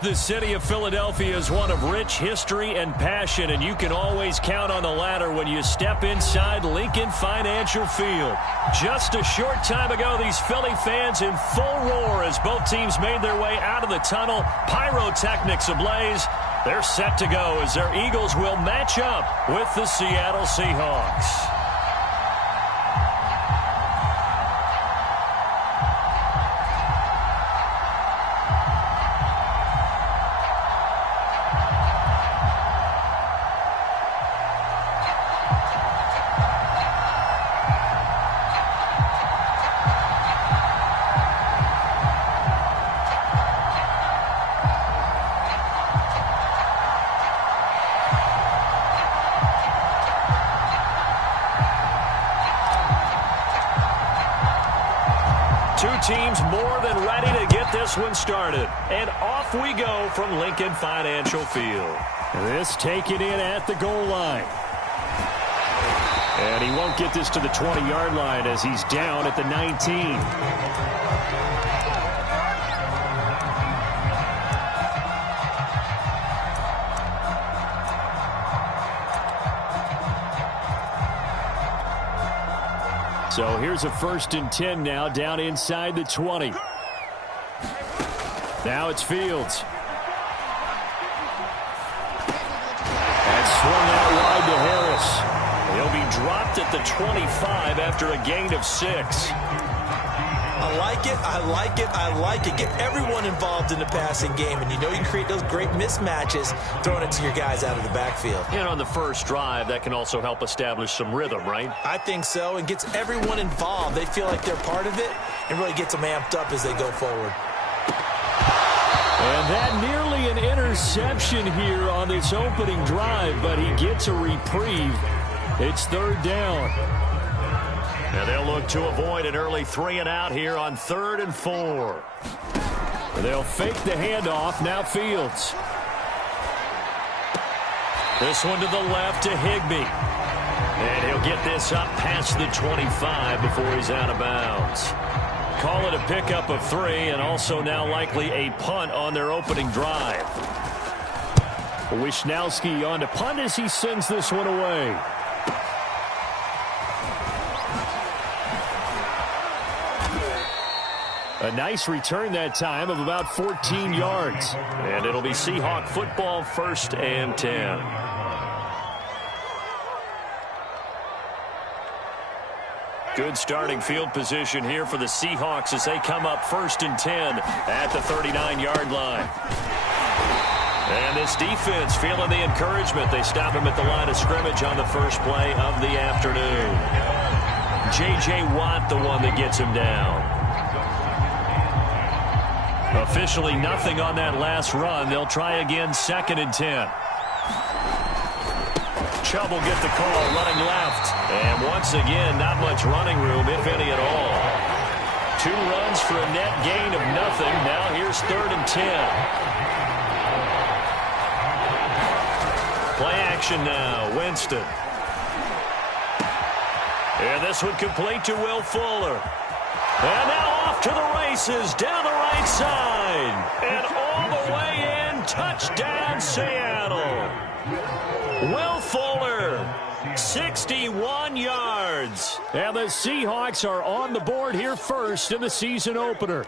The city of Philadelphia is one of rich history and passion, and you can always count on the latter when you step inside Lincoln Financial Field. Just a short time ago, these Philly fans in full roar as both teams made their way out of the tunnel, pyrotechnics ablaze. They're set to go as their Eagles will match up with the Seattle Seahawks. Two teams more than ready to get this one started. And off we go from Lincoln Financial Field. This taken in at the goal line. And he won't get this to the 20-yard line as he's down at the 19. So here's a 1st and 10 now down inside the 20. Now it's Fields. That's swung out wide to Harris. He'll be dropped at the 25 after a gain of 6. I like it, I like it, I like it. Get everyone involved in the passing game, and you know you can create those great mismatches throwing it to your guys out of the backfield. And on the first drive, that can also help establish some rhythm, right? I think so, and gets everyone involved. They feel like they're part of it, and really gets them amped up as they go forward. And that nearly an interception here on this opening drive, but he gets a reprieve. It's 3rd down. And they'll look to avoid an early 3 and out here on 3rd and 4. They'll fake the handoff. Now Fields. This one to the left to Higbee. And he'll get this up past the 25 before he's out of bounds. Call it a pickup of 3, and also now likely a punt on their opening drive. Wishnowski on to punt as he sends this one away. A nice return that time of about 14 yards. And it'll be Seahawk football, 1st and 10. Good starting field position here for the Seahawks as they come up 1st and 10 at the 39-yard line. And this defense feeling the encouragement. They stop him at the line of scrimmage on the first play of the afternoon. J.J. Watt, the one that gets him down. Officially nothing on that last run. They'll try again 2nd and 10. Chubb will get the call running left. And once again, not much running room, if any at all. 2 runs for a net gain of nothing. Now here's 3rd and 10. Play action now. Winston. And this one complete to Will Fuller. And now off to the races down the right side. And all the way in. Touchdown, Seattle. Will Fuller, 61 yards. And the Seahawks are on the board here first in the season opener.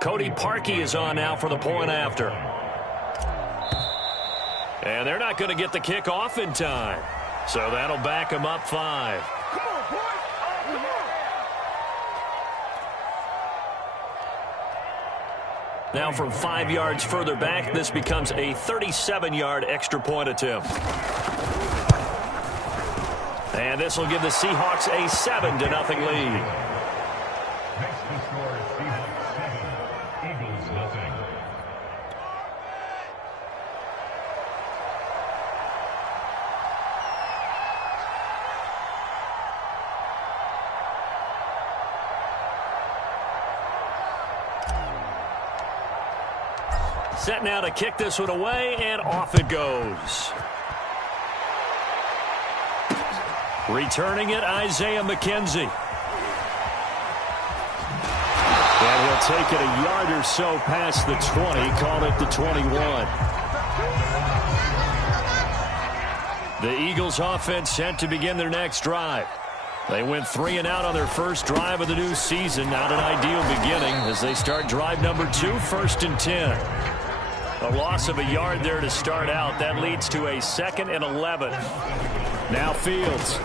Cody Parkey is on now for the point after. And they're not going to get the kick off in time. So that'll back them up 5. Come on, boys. Now from 5 yards further back, this becomes a 37-yard extra point attempt. And this will give the Seahawks a 7-0 lead. Set now to kick this one away, and off it goes. Returning it, Isaiah McKenzie. And he'll take it a yard or so past the 20, call it the 21. The Eagles offense set to begin their next drive. They went 3 and out on their first drive of the new season. Not an ideal beginning as they start drive number 2, 1st and 10. A loss of a yard there to start out. That leads to a 2nd and 11. Now Fields.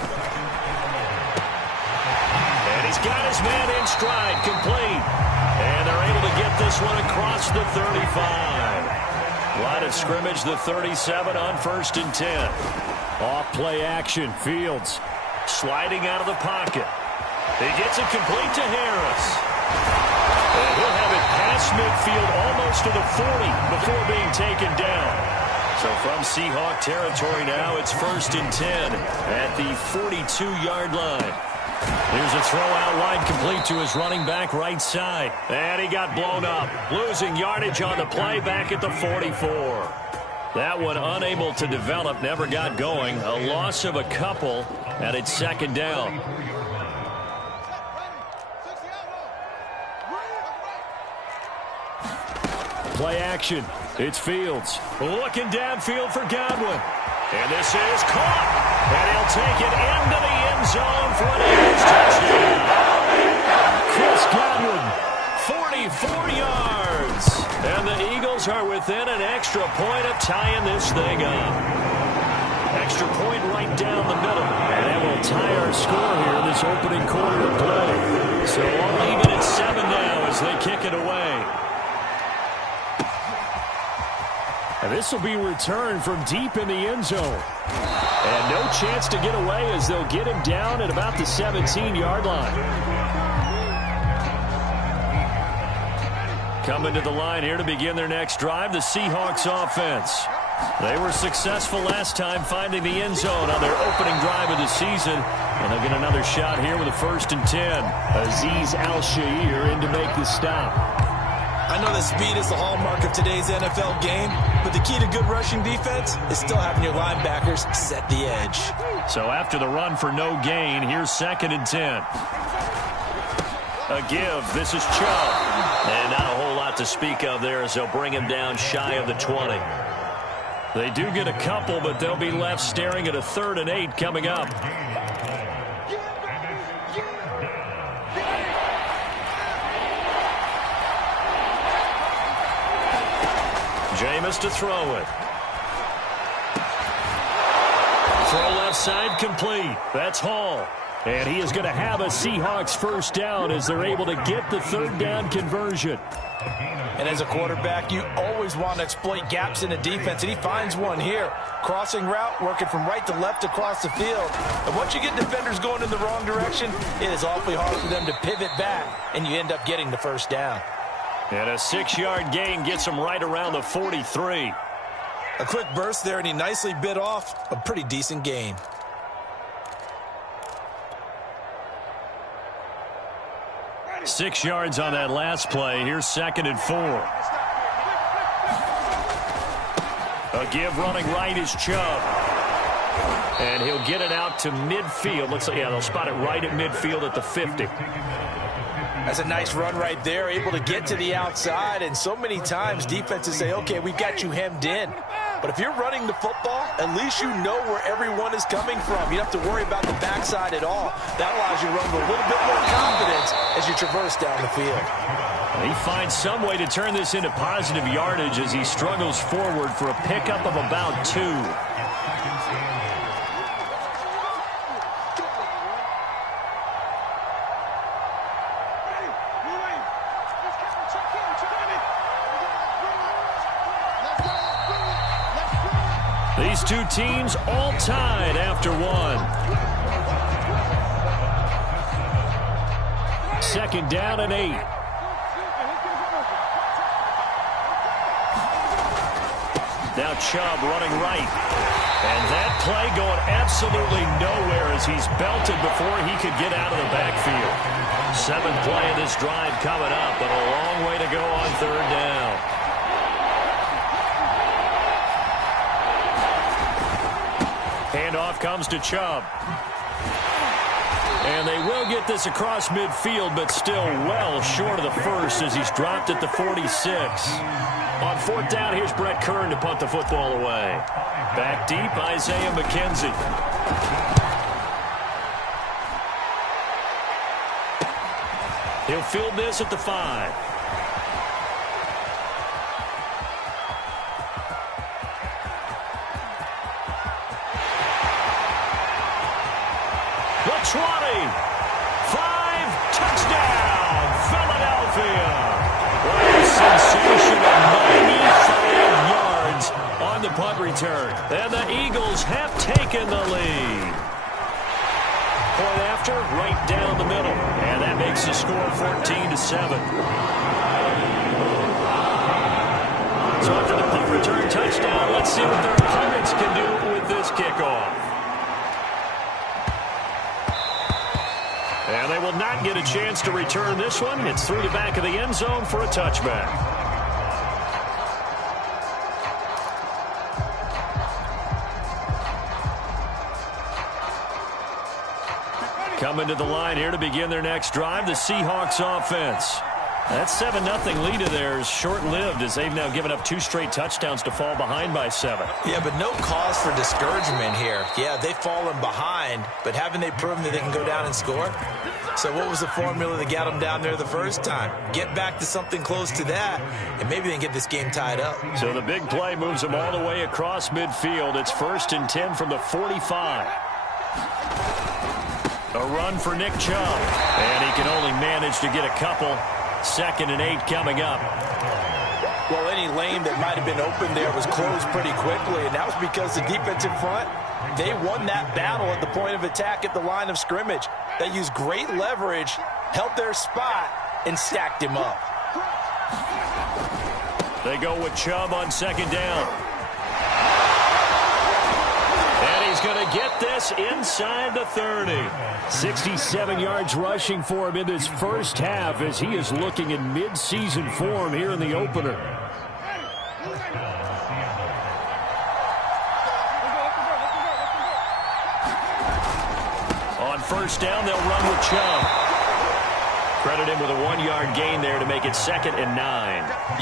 And he's got his man in stride, complete. And they're able to get this one across the 35. Line of scrimmage, the 37 on 1st and 10. Off play action, Fields sliding out of the pocket. He gets it complete to Harris. And he'll have it past midfield almost to the 40 before being taken down. So from Seahawk territory now, it's 1st and 10 at the 42-yard line. Here's a throw out wide complete to his running back right side. And he got blown up. Losing yardage on the play back at the 44. That one unable to develop, never got going. A loss of a couple, and it's 2nd down. Play action. It's Fields. Looking downfield for Godwin. And this is caught. And he'll take it into the end zone for an Eagles touchdown. Chris Godwin, 44 yards. And the Eagles are within an extra point of tying this thing up. Extra point right down the middle. And that will tie our score here in this opening quarter of play. So we'll leave it at 7 now as they kick it away. And this will be returned from deep in the end zone. And no chance to get away as they'll get him down at about the 17-yard line. Coming to the line here to begin their next drive, the Seahawks offense. They were successful last time finding the end zone on their opening drive of the season. And they'll get another shot here with a 1st and 10. Azeez Al-Shaair in to make the stop. I know that speed is the hallmark of today's NFL game, but the key to good rushing defense is still having your linebackers set the edge. So after the run for no gain, here's 2nd and 10. A give. This is Chubb. And not a whole lot to speak of there as they'll bring him down shy of the 20. They do get a couple, but they'll be left staring at a 3rd and 8 coming up. Jameis to throw it. Throw left side complete. That's Hall. And he is going to have a Seahawks 1st down as they're able to get the 3rd down conversion. And as a quarterback, you always want to exploit gaps in the defense, and he finds one here. Crossing route, working from right to left across the field. And once you get defenders going in the wrong direction, it is awfully hard for them to pivot back, and you end up getting the 1st down. And a 6-yard gain gets him right around the 43. A quick burst there, and he nicely bit off a pretty decent gain. Six yards on that last play. Here's 2nd and 4. A give running right is Chubb. And he'll get it out to midfield. Looks like, yeah, they'll spot it right at midfield at the 50. That's a nice run right there, able to get to the outside. And so many times defenses say, okay, we've got you hemmed in. But if you're running the football, at least you know where everyone is coming from. You don't have to worry about the backside at all. That allows you to run with a little bit more confidence as you traverse down the field. He finds some way to turn this into positive yardage as he struggles forward for a pickup of about 2. These two teams all tied after 1. 2nd down and 8. Now Chubb running right. And that play going absolutely nowhere as he's belted before he could get out of the backfield. 7th play of this drive coming up, but a long way to go on 3rd down. comes to Chubb. And they will get this across midfield, but still well short of the first as he's dropped at the 46. On fourth down, here's Brett Kern to punt the football away. Back deep, Isaiah McKenzie. He'll field this at the 5. The 20. 5, touchdown, Philadelphia. What a sensational 95 yards on the punt return. And the Eagles have taken the lead. Point after, right down the middle. And that makes the score 14-7. So after the punt return touchdown, let's see what their opponents can do with this kickoff. And they will not get a chance to return this one. It's through the back of the end zone for a touchback. Coming to the line here to begin their next drive, the Seahawks offense. That 7-0 lead of theirs short-lived as they've now given up 2 straight touchdowns to fall behind by 7. Yeah, but no cause for discouragement here. Yeah, they've fallen behind, but haven't they proven that they can go down and score? So what was the formula that got them down there the first time? Get back to something close to that, and maybe they can get this game tied up. So the big play moves them all the way across midfield. It's 1st and 10 from the 45. A run for Nick Chubb, and he can only manage to get a couple. 2nd and 8 coming up. Well, any lane that might have been open there was closed pretty quickly, and that was because the defensive front, they won that battle at the point of attack at the line of scrimmage. They used great leverage, held their spot, and stacked him up. They go with Chubb on 2nd down. And he's going to get this inside the 30. 67 yards rushing for him in this first half as he is looking in mid-season form here in the opener. On 1st down, they'll run with Chubb. Credit him with a 1-yard gain there to make it 2nd and 9.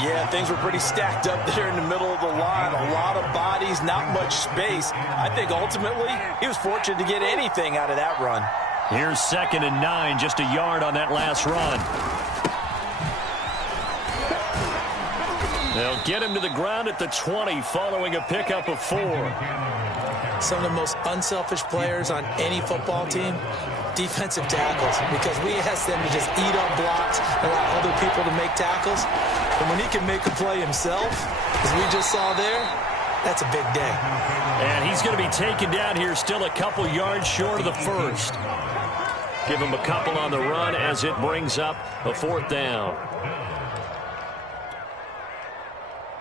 Yeah, things were pretty stacked up there in the middle of the line. A lot of bodies, not much space. I think ultimately he was fortunate to get anything out of that run. Here's 2nd and 9, just a yard on that last run. They'll get him to the ground at the 20 following a pickup of 4. Some of the most unselfish players on any football team, defensive tackles, because we ask them to just eat up blocks and allow other people to make tackles. And when he can make a play himself, as we just saw there, that's a big day. And he's going to be taken down here still a couple yards short of the first. Give him a couple on the run as it brings up a 4th down.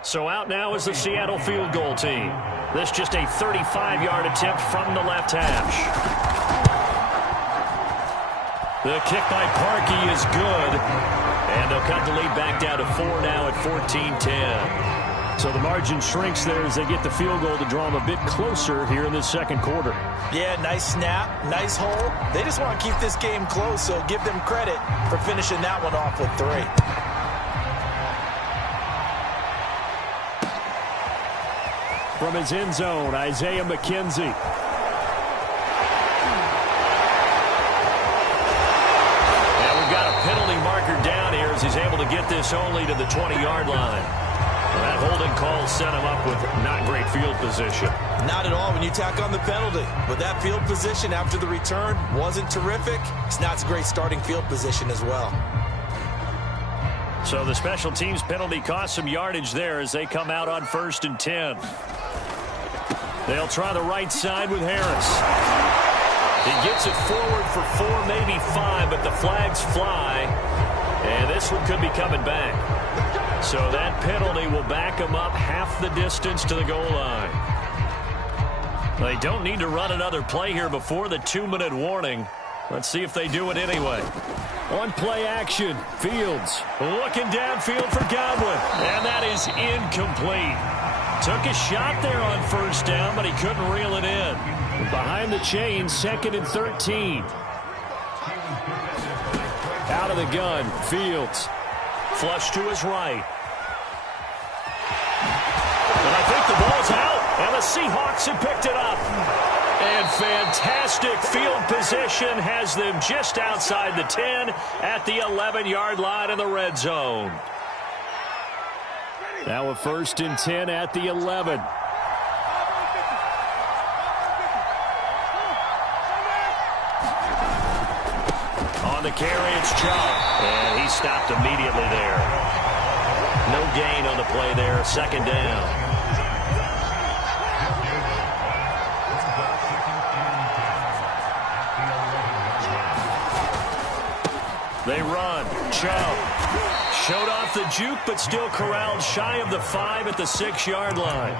So out now is the Seattle field goal team. This just a 35-yard attempt from the left hash. The kick by Parkey is good. And they'll cut the lead back down to 4 now at 14-10. So the margin shrinks there as they get the field goal to draw them a bit closer here in the 2nd quarter. Yeah, nice snap, nice hole. They just want to keep this game close, so give them credit for finishing that one off with 3. From his end zone, Isaiah McKenzie. And we've got a penalty marker down here as he's able to get this only to the 20-yard line. That holding call set him up with not great field position. Not at all when you tack on the penalty. But that field position after the return wasn't terrific. It's not a great starting field position as well. So the special teams penalty cost some yardage there as they come out on 1st and 10. They'll try the right side with Harris. He gets it forward for 4, maybe 5, but the flags fly. And this one could be coming back. So that penalty will back them up half the distance to the goal line. They don't need to run another play here before the 2-minute warning. Let's see if they do it anyway. On play action, Fields looking downfield for Godwin. And that is incomplete. Took a shot there on first down, but he couldn't reel it in. Behind the chain, 2nd and 13. Out of the gun, Fields. Flush to his right. And I think the ball's out, and the Seahawks have picked it up. And fantastic field position has them just outside the 10 at the 11-yard line in the red zone. Now a 1st and 10 at the 11. On the carry, it's Chubb. And he stopped immediately there. No gain on the play there. 2nd down. They run. Chubb showed off the juke, but still corralled shy of the 5 at the 6-yard line.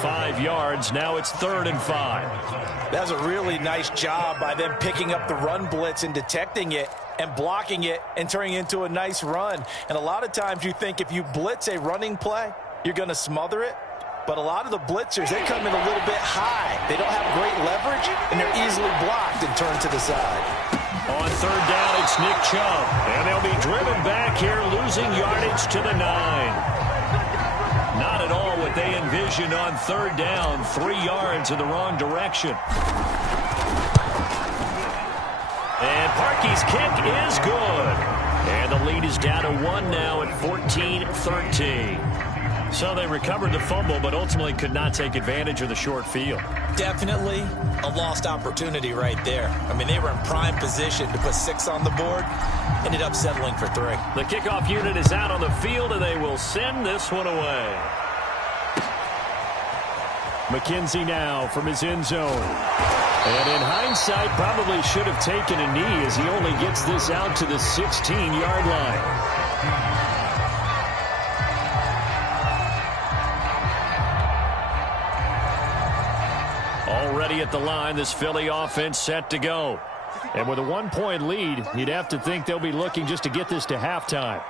5 yards. Now it's 3rd and 5. That was a really nice job by them picking up the run blitz and detecting it and blocking it and turning it into a nice run. And a lot of times you think if you blitz a running play, you're going to smother it. But a lot of the blitzers, they come in a little bit high. They don't have great leverage, and they're easily blocked and turned to the side. On 3rd down, it's Nick Chubb. And they'll be driven back here, losing yardage to the 9. Not at all what they envisioned on 3rd down. 3 yards in the wrong direction. And Parkey's kick is good. And the lead is down to 1 now at 14-13. So they recovered the fumble, but ultimately could not take advantage of the short field. Definitely a lost opportunity right there. I mean, they were in prime position to put 6 on the board. Ended up settling for 3. The kickoff unit is out on the field, and they will send this one away. McKenzie now from his end zone. And in hindsight, probably should have taken a knee as he only gets this out to the 16-yard line. Already at the line, this Philly offense set to go. And with a 1-point lead, you'd have to think they'll be looking just to get this to halftime.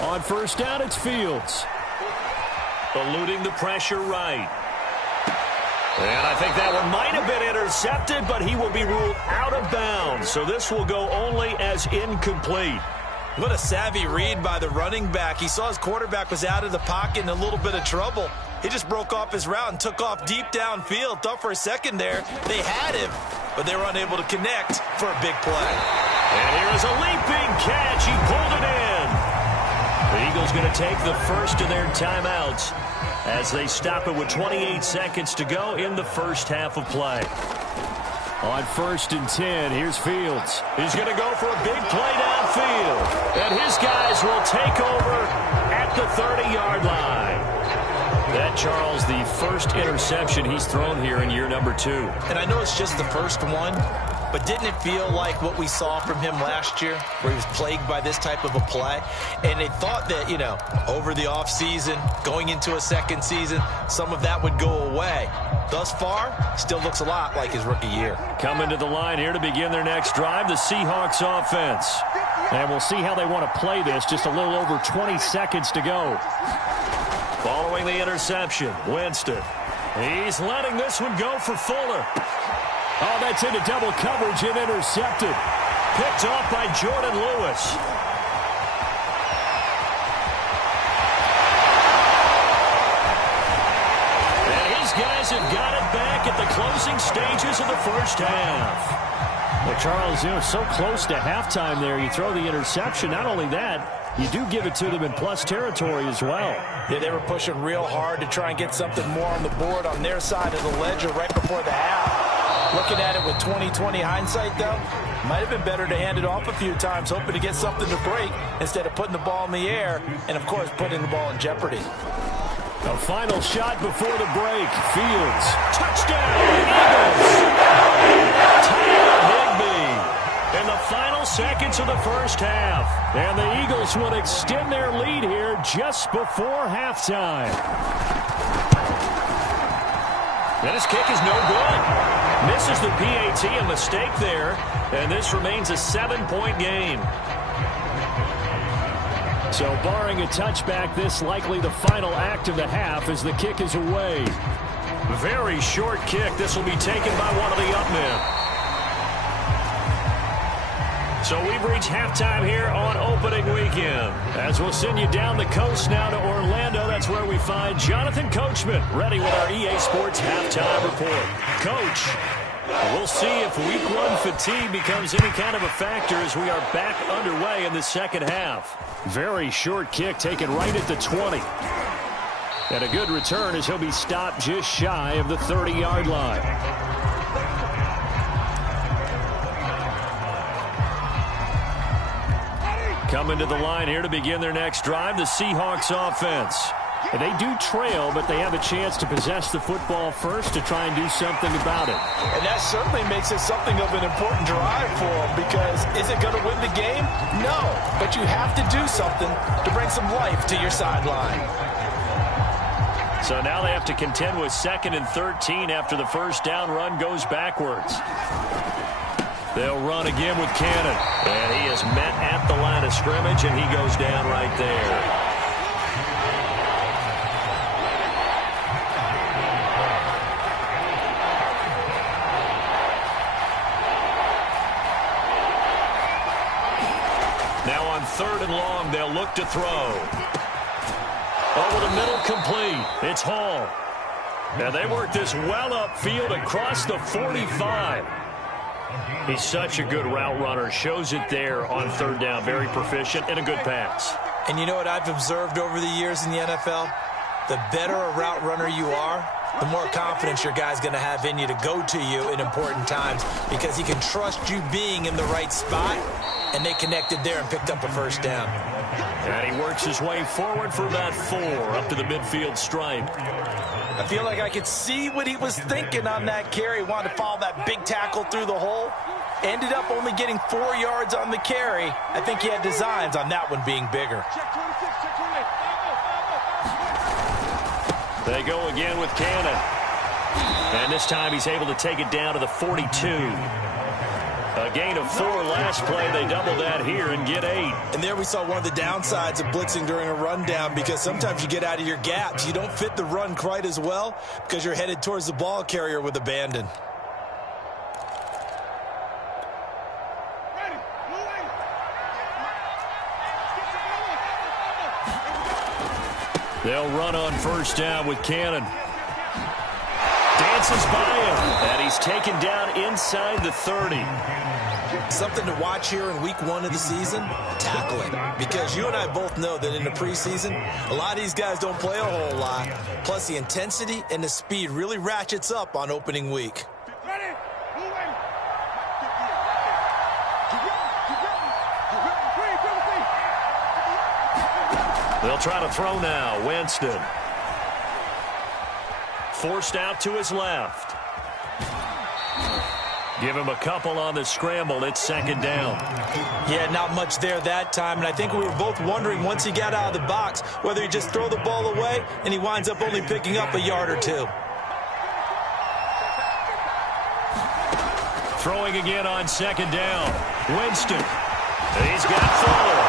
On 1st down, it's Fields. Eluding the pressure right. And I think that one might have been intercepted, but he will be ruled out of bounds. So this will go only as incomplete. What a savvy read by the running back. He saw his quarterback was out of the pocket in a little bit of trouble. He just broke off his route and took off deep downfield. Thought for a second there they had him, but they were unable to connect for a big play. And here is a leaping catch. He pulled it in. The Eagles going to take the first of their timeouts as they stop it with 28 seconds to go in the first half of play. On 1st and 10, here's Fields. He's going to go for a big play downfield. And his guys will take over at the 30-yard line. That, Charles, the first interception he's thrown here in year number 2. And I know it's just the first one, but didn't it feel like what we saw from him last year, where he was plagued by this type of a play? And they thought that, you know, over the offseason, going into a second season, some of that would go away. Thus far, still looks a lot like his rookie year. Coming to the line here to begin their next drive, the Seahawks offense. And we'll see how they want to play this. Just a little over 20 seconds to go. Following the interception, Winston. He's letting this one go for Fuller. Oh, that's into double coverage and intercepted. Picked off by Jordan Lewis. And his guys have got it back at the closing stages of the first half. Well, Charles, you know, so close to halftime there. You throw the interception. Not only that, you do give it to them in plus territory as well. Yeah, they were pushing real hard to try and get something more on the board on their side of the ledger right before the half. Looking at it with 20/20 hindsight, though, might have been better to hand it off a few times, hoping to get something to break instead of putting the ball in the air and, of course, putting the ball in jeopardy. A final shot before the break. Fields. Touchdown, Eagles. Tyler Higbee in the final seconds of the first half. And the Eagles will extend their lead here just before halftime. And his kick is no good. Misses the PAT, a mistake there. And this remains a 7-point game. So barring a touchback, this likely the final act of the half as the kick is away. Very short kick. This will be taken by one of the up men. So we've reached halftime here on opening weekend. As we'll send you down the coast now to Orlando, that's where we find Jonathan Coachman ready with our EA Sports halftime report. Coach, we'll see if week one fatigue becomes any kind of a factor as we are back underway in the second half. Very short kick taken right at the 20. And a good return as he'll be stopped just shy of the 30-yard line. Coming to the line here to begin their next drive, the Seahawks offense. And they do trail, but they have a chance to possess the football first to try and do something about it. And that certainly makes it something of an important drive for them, because is it going to win the game? No, but you have to do something to bring some life to your sideline. So now they have to contend with 2nd and 13 after the first down run goes backwards. They'll run again with Cannon. And he is met at the line of scrimmage, and he goes down right there. Now on 3rd and long, they'll look to throw. Over the middle, complete. It's Hall. And they work this well upfield across the 45. He's such a good route runner. Shows it there on 3rd down. Very proficient and a good pass. And you know what I've observed over the years in the NFL? The better a route runner you are, the more confidence your guy's going to have in you to go to you in important times, because he can trust you being in the right spot, and they connected there and picked up a first down. And he works his way forward for about 4 up to the midfield stripe. I feel like I could see what he was thinking on that carry. Wanted to follow that big tackle through the hole. Ended up only getting 4 yards on the carry. I think he had designs on that one being bigger. They go again with Cannon. And this time he's able to take it down to the 42. A gain of 4 last play. They double that here and get 8. And there we saw one of the downsides of blitzing during a rundown, because sometimes you get out of your gaps. You don't fit the run quite as well because you're headed towards the ball carrier with abandon. They'll run on 1st down with Cannon. Dances by him, and he's taken down inside the 30. Something to watch here in week 1 of the season, tackling. Because you and I both know that in the preseason, a lot of these guys don't play a whole lot. Plus, the intensity and the speed really ratchets up on opening week. They'll try to throw now. Winston. Forced out to his left. Give him a couple on the scramble. It's 2nd down. Yeah, not much there that time. And I think we were both wondering once he got out of the box whether he just throw the ball away and he winds up only picking up a yard or 2. Throwing again on 2nd down. Winston. He's got Fuller.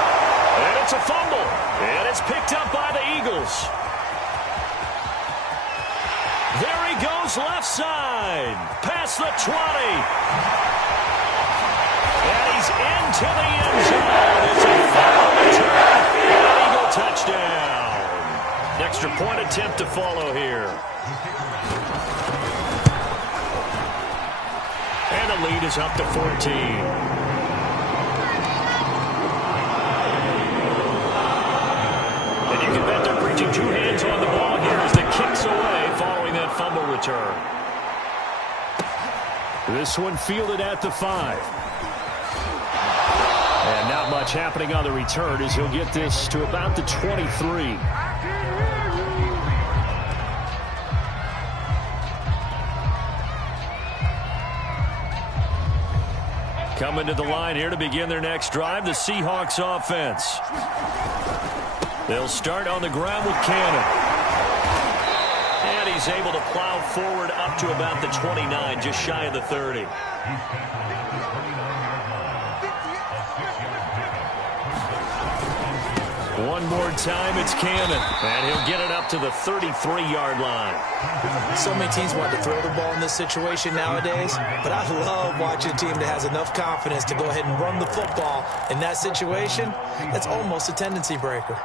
And it's a fumble. And it's picked up by the Eagles. There he goes left side. Past the 20. And he's into the end zone. It's a foul return. An Eagle touchdown. Extra point attempt to follow here. And the lead is up to 14. You can bet they're preaching 2 hands on the ball here as the kick's away following that fumble return. This one fielded at the 5. And not much happening on the return as he'll get this to about the 23. Coming to the line here to begin their next drive, the Seahawks offense. They'll start on the ground with Cannon. And he's able to plow forward up to about the 29, just shy of the 30. One more time, it's Cannon. And he'll get it up to the 33-yard line. So many teams want to throw the ball in this situation nowadays, but I love watching a team that has enough confidence to go ahead and run the football in that situation. That's almost a tendency breaker.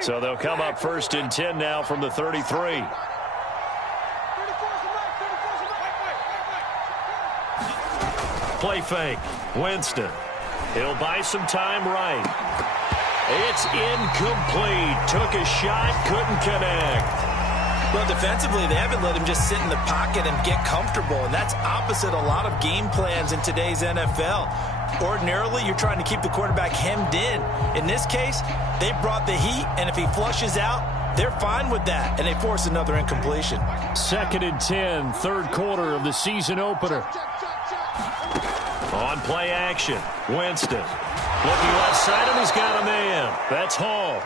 So they'll come up 1st and 10 now from the 33. Play fake. Winston. He'll buy some time right. It's incomplete. Took a shot, couldn't connect. Well, defensively, they haven't let him just sit in the pocket and get comfortable, and that's opposite a lot of game plans in today's NFL. Ordinarily, you're trying to keep the quarterback hemmed in. In this case, they brought the heat, and if he flushes out, they're fine with that, and they force another incompletion. 2nd and 10, third quarter of the season opener. On play action, Winston. Looking left side, and he's got a man. That's Hall.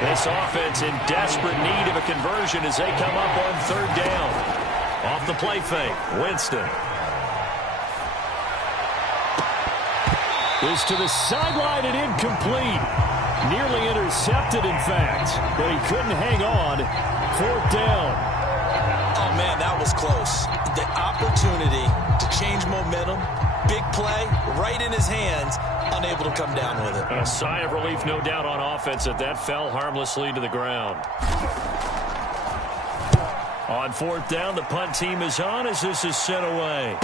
This offense in desperate need of a conversion as they come up on 3rd down. Off the play fake, Winston. Is to the sideline and incomplete. Nearly intercepted, in fact, but he couldn't hang on. 4th down. Oh, man, that was close. The opportunity to change momentum, big play, right in his hands, unable to come down with it. A sigh of relief, no doubt, on offense that fell harmlessly to the ground. On 4th down, the punt team is on as this is sent away.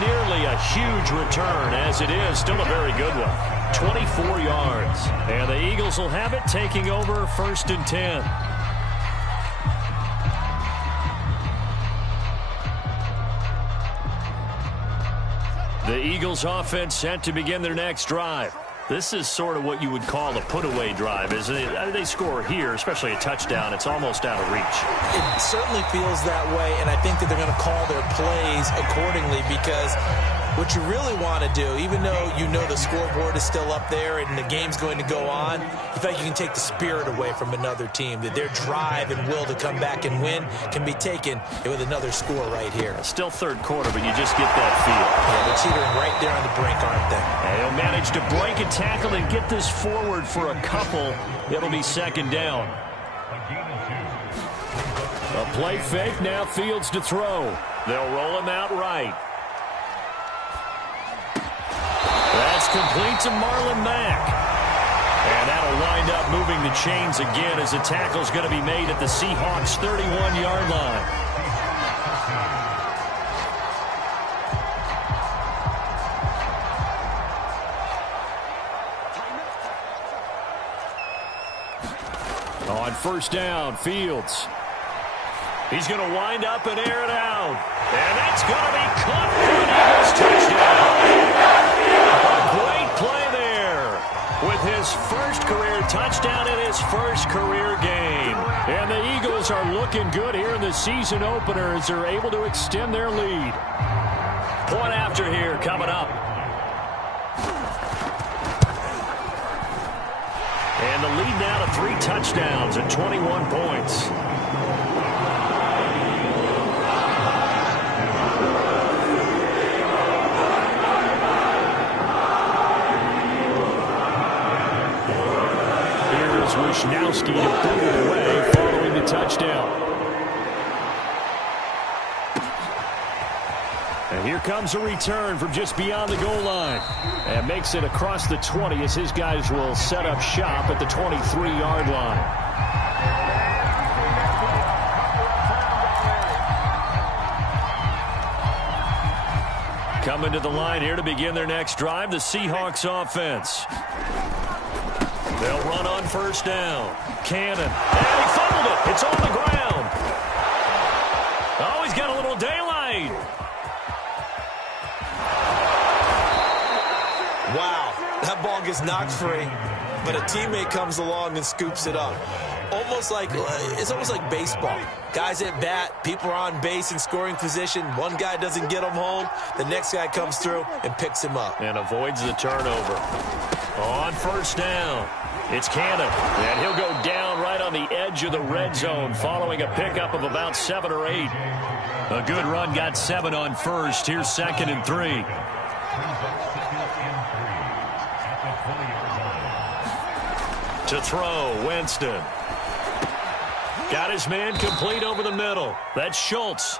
Nearly a huge return, as it is still a very good one. 24 yards. And the Eagles will have it, taking over 1st and 10. The Eagles offense set to begin their next drive. This is sort of what you would call a put-away drive, isn't it? They score here, especially a touchdown. It's almost out of reach. It certainly feels that way, and I think that they're going to call their plays accordingly because what you really want to do, even though you know the scoreboard is still up there and the game's going to go on, you feel like you can take the spirit away from another team, that their drive and will to come back and win can be taken with another score right here. Still 3rd quarter, but you just get that feel. Yeah, they're teetering right there on the brink, aren't they? And he'll manage to break a tackle and get this forward for a couple. It'll be 2nd down. A play fake, now Fields to throw. They'll roll him out right. That's complete to Marlon Mack. And that'll wind up moving the chains again as the tackle's going to be made at the Seahawks' 31-yard line. On 1st down, Fields. He's going to wind up and air it out. And that's going to be caught for an Eagles touchdown. A great play there with his first career touchdown in his first career game. And the Eagles are looking good here in the season opener as they're able to extend their lead. Point after here coming up. And the lead now to 3 touchdowns and 21 points. Wishnowski to boot it away following the touchdown. And here comes a return from just beyond the goal line. And makes it across the 20 as his guys will set up shop at the 23-yard line. Coming to the line here to begin their next drive, the Seahawks offense. They'll run on 1st down. Cannon. And he fumbled it. It's on the ground. Oh, he's got a little daylight. Wow. That ball gets knocked free, but a teammate comes along and scoops it up. Almost almost like baseball. Guys at bat, people are on base in scoring position. One guy doesn't get him home. The next guy comes through and picks him up. And avoids the turnover. On first down, it's Cannon. And he'll go down right on the edge of the red zone following a pickup of about 7 or 8. A good run got 7 on first. Here's 2nd and 3. To throw, Winston. Got his man complete over the middle. That's Schultz.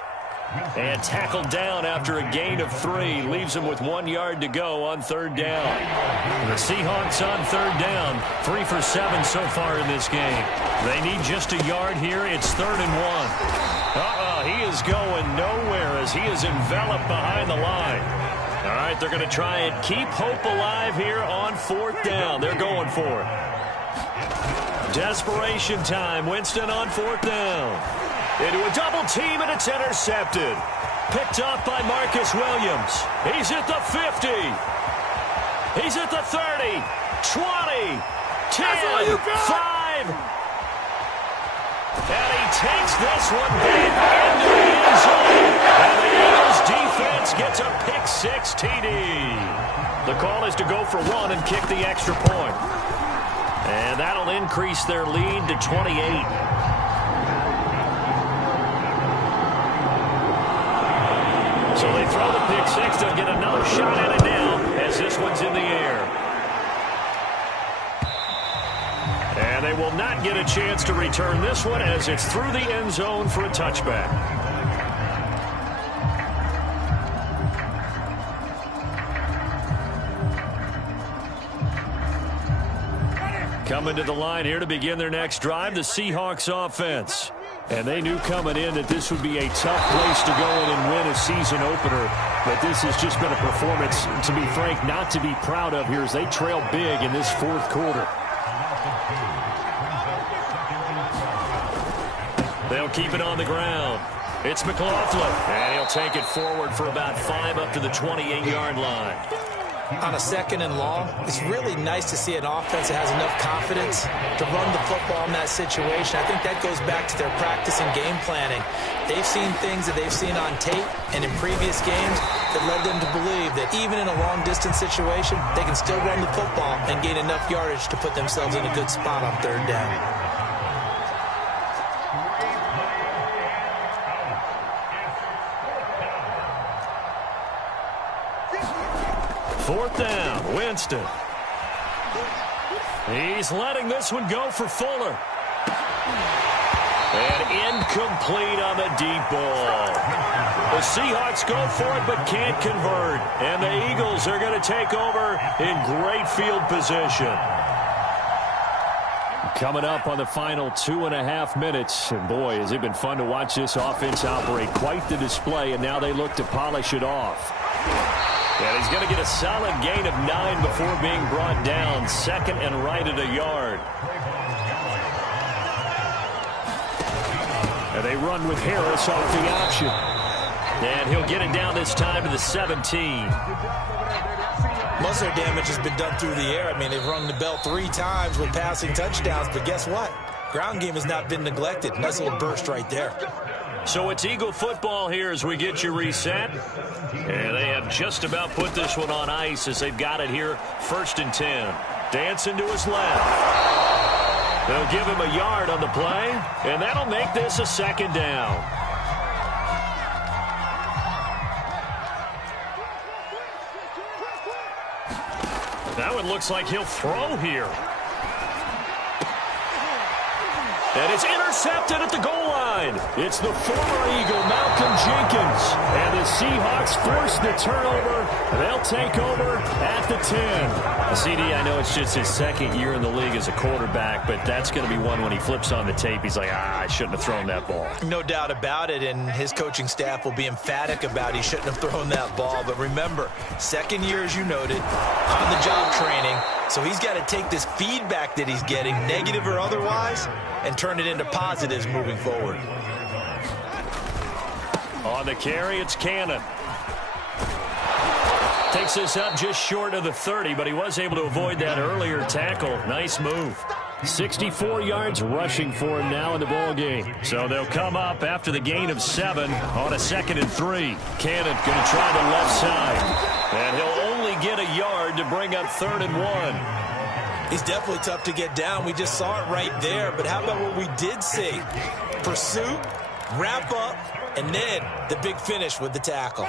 And tackled down after a gain of 3. Leaves him with 1 yard to go on 3rd down. The Seahawks on 3rd down. 3 for 7 so far in this game. They need just a yard here. It's 3rd and 1. He is going nowhere as he is enveloped behind the line. All right, they're going to try and keep hope alive here on 4th down. They're going for it. Desperation time. Winston on 4th down. Into a double team, and it's intercepted. Picked off by Marcus Williams. He's at the 50. He's at the 30. 20. 10. 5. And he takes this one back into the end zone. And the Eagles defense gets a pick-6 TD. The call is to go for 1 and kick the extra point. And that'll increase their lead to 28. So they throw the pick-6. They'll get another shot at it now as this one's in the air. And they will not get a chance to return this one as it's through the end zone for a touchback. Coming to the line here to begin their next drive, the Seahawks offense. And they knew coming in that this would be a tough place to go in and win a season opener. But this has just been a performance, to be frank, not to be proud of here as they trail big in this 4th quarter. They'll keep it on the ground. It's McLaughlin. And he'll take it forward for about 5 up to the 28-yard line. On a 2nd and long, it's really nice to see an offense that has enough confidence to run the football in that situation. I think that goes back to their practice and game planning. They've seen things that they've seen on tape and in previous games that led them to believe that even in a long-distance situation, they can still run the football and gain enough yardage to put themselves in a good spot on 3rd down. Fourth down, Winston. He's letting this one go for Fuller. And incomplete on the deep ball. The Seahawks go for it but can't convert. And the Eagles are going to take over in great field position. Coming up on the final 2.5 minutes. And boy, has it been fun to watch this offense operate. Quite the display, and now they look to polish it off. And he's going to get a solid gain of 9 before being brought down. 2nd and right at a yard. And they run with Harris off the option. And he'll get it down this time to the 17. Most of their damage has been done through the air. I mean, they've rung the bell 3 times with passing touchdowns. But guess what? Ground game has not been neglected. Nice little burst right there. So it's Eagle football here as we get you reset. And they have just about put this one on ice as they've got it here. 1st and 10. Dancing to his left. They'll give him a yard on the play. And that'll make this a 2nd down. That one looks like he'll throw here. And it's intercepted at the goal line. It's the former Eagle, Malcolm Jenkins. And the Seahawks force the turnover. They'll take over at the 10. CD, I know it's just his 2nd year in the league as a quarterback, but that's going to be one when he flips on the tape. He's like, I shouldn't have thrown that ball. No doubt about it, and his coaching staff will be emphatic about he shouldn't have thrown that ball. But remember, 2nd year, as you noted, on-the-job training. So he's got to take this feedback that he's getting, negative or otherwise, and turn it into positives moving forward. On the carry, it's Cannon. Takes this up just short of the 30, but he was able to avoid that earlier tackle. Nice move. 64 yards rushing for him now in the ball game. So they'll come up after the gain of 7 on a 2nd and 3. Cannon going to try the left side. And he'll only get a yard to bring up 3rd and 1. He's definitely tough to get down. We just saw it right there. But how about what we did see? Pursuit, wrap up, and then the big finish with the tackle.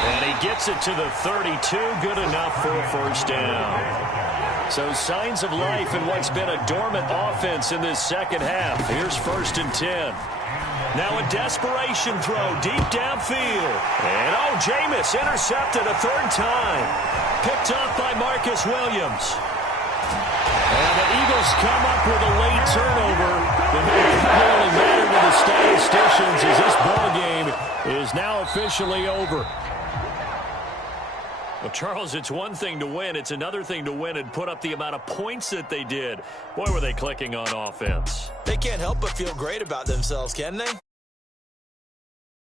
And he gets it to the 32. Good enough for a first down. So signs of life in what's been a dormant offense in this second half. Here's 1st and 10. Now a desperation throw deep downfield. And Jameis intercepted a 3rd time. Picked off by Marcus Williams. And the Eagles come up with a late turnover. The more really matter to the statisticians as this ball game is now officially over. Well, Charles, it's one thing to win. It's another thing to win and put up the amount of points that they did. Boy, were they clicking on offense. They can't help but feel great about themselves, can they?